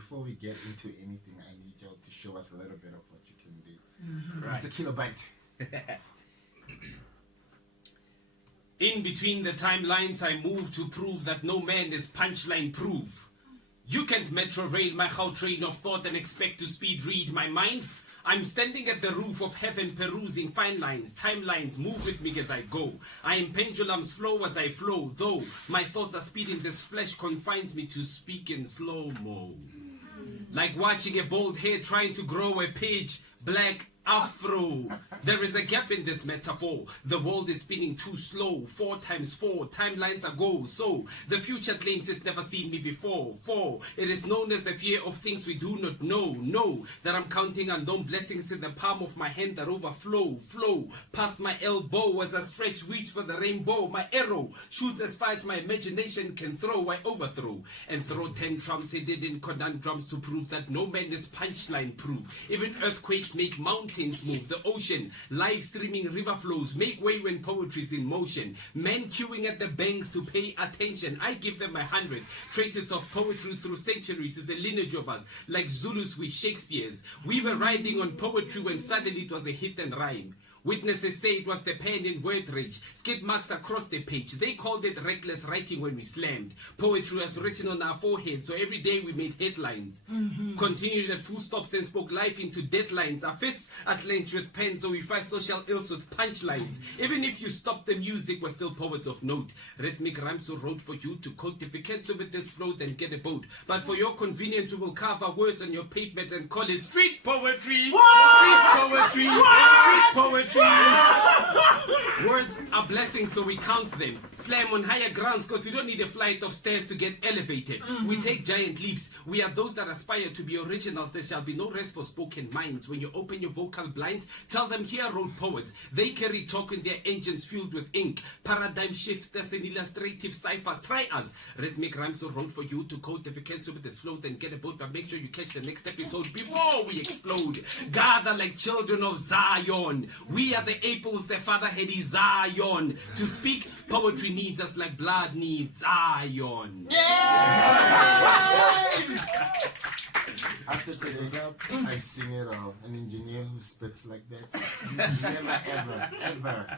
before we get into anything, I need you to show us a little bit of what you can do. Right. Mr. Kilobyte. In between the timelines, I move to prove that no man is punchline proof. You can't metro rail my how train of thought and expect to speed read my mind. I'm standing at the roof of heaven, perusing fine lines, timelines, move with me as I go. I am pendulum's flow as I flow, though my thoughts are speeding, this flesh confines me to speak in slow-mo. Like watching a bald head trying to grow a pitch black afro. There is a gap in this metaphor. The world is spinning too slow. 4 times 4 timelines ago. So the future claims it's never seen me before. For it is known as the fear of things we do not know. Know that I'm counting unknown blessings in the palm of my hand that overflow. Flow past my elbow as I stretch, reach for the rainbow. My arrow shoots as far as my imagination can throw. I overthrow and throw tantrums hidden in conundrums to prove that no man is punchline proof. Even earthquakes make mountains move. The ocean, live streaming river flows make way when poetry's in motion. Men queuing at the banks to pay attention. I give them 100 traces of poetry through centuries. Is a lineage of us, like Zulus with Shakespeare's. We were riding on poetry when suddenly it was a hit and rhyme. Witnesses say it was the pen in word rage, skid marks across the page. They called it reckless writing when we slammed. Poetry was written on our foreheads, so every day we made headlines. Continued at full stops and spoke life into deadlines. Our fists at length with pens, so we fight social ills with punchlines. Even if you stopped the music, we're still poets of note. Rhythmic rhymes so wrote for you to quote. If you cancel with this flow, then get a boat. But for your convenience, we will carve our words on your pavements and call it street poetry. Street poetry. Street poetry. Words are blessings, so we count them. Slam on higher grounds because we don't need a flight of stairs to get elevated. We take giant leaps. We are those that aspire to be originals. There shall be no rest for spoken minds. When you open your vocal blinds, tell them here road poets. They carry talk in their engines filled with ink. Paradigm shifters and illustrative ciphers. Try us. Rhythmic rhymes so wrote for you to code. If you cancel with this flow, then get a boat. But make sure you catch the next episode before we explode. Gather like children of Zion. We are the apples their father had is Zion. To speak, poetry needs us like blood needs iron. After today's up, I sing it all. An engineer who spits like that. Never, ever, ever.